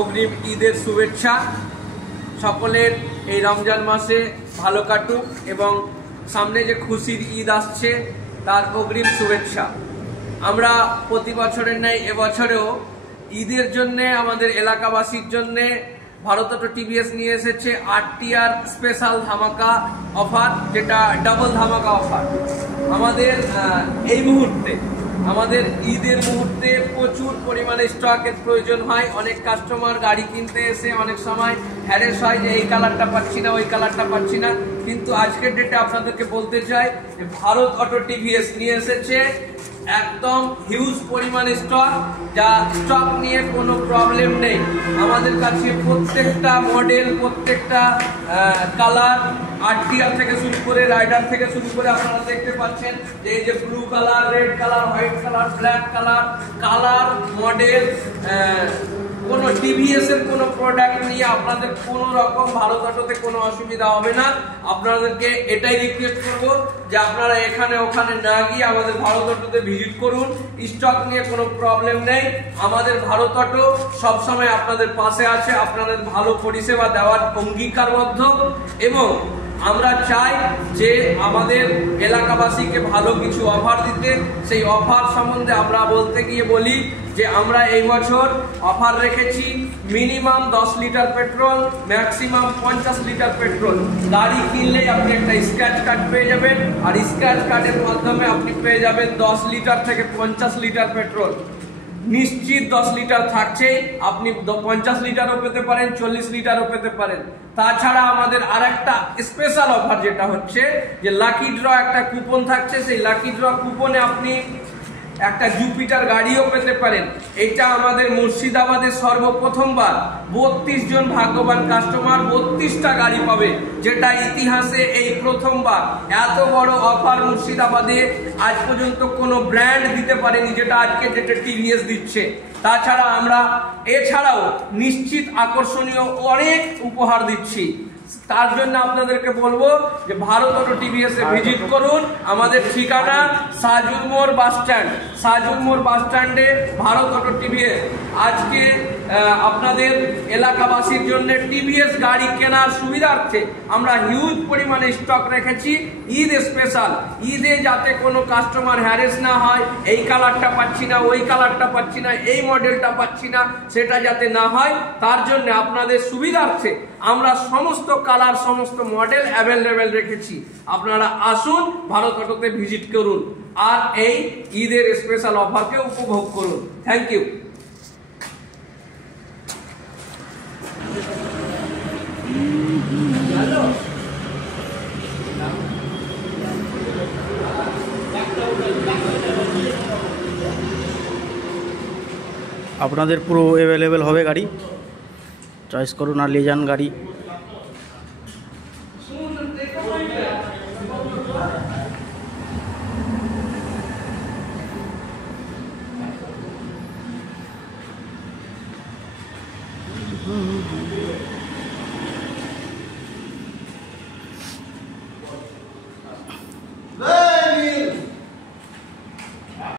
অগ্রিম ঈদের শুভেচ্ছা। সকলের এই রমজান মাসে ভালো কাটুক এবং সামনে যে খুশির ঈদ আসছে তার অগ্রিম শুভেচ্ছা। আমরা প্রতি বছরের ন্যায় এবছরেও ঈদের জন্যে আমাদের এলাকাবাসীর জন্যে ভারত অটো টিভিএস নিয়ে এসেছে 8 টিয়ার স্পেশাল ধামাকা অফার, যেটা ডাবল ধামাকা অফার। আমাদের এই মুহূর্তে আমাদের ঈদের মুহূর্তে প্রচুর পরিমাণে স্টকের প্রয়োজন হয়। অনেক কাস্টমার গাড়ি কিনতে এসে অনেক সময় হ্যারেস হয় যে এই কালারটা পাচ্ছি না, ওই কালারটা পাচ্ছি না। কিন্তু আজকের ডেটে আপনাদেরকে বলতে চাই যে ভারত অটো টিভিএস নিয়ে এসেছে একদম হিউজ পরিমাণে স্টক, যা স্টক নিয়ে কোনো প্রবলেম নেই। আমাদের কাছে প্রত্যেকটা মডেল, প্রত্যেকটা কালার, 8 টিয়ার থেকে শুরু করে রাইডার থেকে শুরু করে আপনারা দেখতে পাচ্ছেন যে এই যে blue colour, red colour, white colour, black colour, colour model, কোনো টিভিএস এর কোনো প্রোডাক্ট নিয়ে আপনাদের কোনো রকম ভারত অটোতে কোনো অসুবিধা হবে না। আপনাদেরকে এটাই রিকোয়েস্ট করব যে আপনারা এখানে ওখানে না গিয়ে আমাদের ভারত অটোতে ভিজিট করুন। স্টক নিয়ে কোনো প্রবলেম নেই। আমাদের ভারত অটো সবসময় আপনাদের পাশে আছে, আপনাদের ভালো পরিষেবা দেওয়ার অঙ্গীকারবদ্ধ এবং আমরা চাই যে আমাদের এলাকাবাসীকে ভালো কিছু অফার দিতে। সেই অফার সম্বন্ধে আমরা বলতে গিয়ে বলি যে আমরা এই বছর অফার রেখেছি minimum 10 litre petrol, maximum 50 litre petrol. গাড়ি কিনলেই আপনি একটা স্ক্র্যাচ কার্ড পেয়ে যাবেন, আর স্ক্র্যাচ কার্ডের মাধ্যমে আপনি পেয়ে যাবেন 10 লিটার থেকে 50 লিটার পেট্রোল। নিশ্চিত 10 লিটার থাকছে, আপনি 50 লিটারও পেতে পারেন, 40 লিটারও পেতে পারেন। তাছাড়া আমাদের আরেকটা স্পেশাল অফার যেটা হচ্ছে যে লাকি ড্র একটা কুপন থাকছে। সেই লাকি ড্র কুপনে আপনি একটা জুপিটার গাড়িও পেতে পারেন। এটা আমাদের মুর্শিদাবাদে সর্বপ্রথমবার 32 জন ভাগ্যবান কাস্টমার 32টা গাড়ি পাবে, যেটা ইতিহাসে এই প্রথমবার। এত বড় অফার মুর্শিদাবাদে আজ পর্যন্ত কোনো ব্র্যান্ড দিতে পারেনি, যেটা আজকে ডেটে টিভিএস দিচ্ছে। তাছাড়া আমরা এছাড়াও নিশ্চিত আকর্ষণীয় অনেক উপহার দিচ্ছি। তার জন্য আপনাদেরকে বলবো যে Bharat auto TVS a visit করুন। আমাদের ঠিকানা সাজুল মোড় বাস স্ট্যান্ড, সাজুল মোড় বাস স্ট্যান্ডে ভারত অটো টিভিএস। আজকে আপনাদের এলাকাবাসীর জন্য টিভিএস গাড়ি কেনার সুবিধার্থে আমরা হিউজ পরিমাণে স্টক রেখেছি ঈদ স্পেশাল। ঈদে যাতে কোনো কাস্টমার হ্যারেস না হয়, এই কালারটা পাচ্ছি না, ওই কালারটা পাচ্ছি না, এই মডেলটা পাচ্ছি না, সেটা যাতে না হয় তার জন্য আপনাদের সুবিধার্থে আমরা সমস্ত কালার, সমস্ত মডেল অ্যাভেলেবেল রেখেছি। আপনারা আসুন, ভারত অটোতে ভিজিট করুন আর এই ঈদের স্পেশাল অফারকে উপভোগ করুন। Thank you. আপনাদের পুরো অ্যাভেলেবেল হবে গাড়ি, চয়েস করুন আর নিয়ে যান গাড়ি।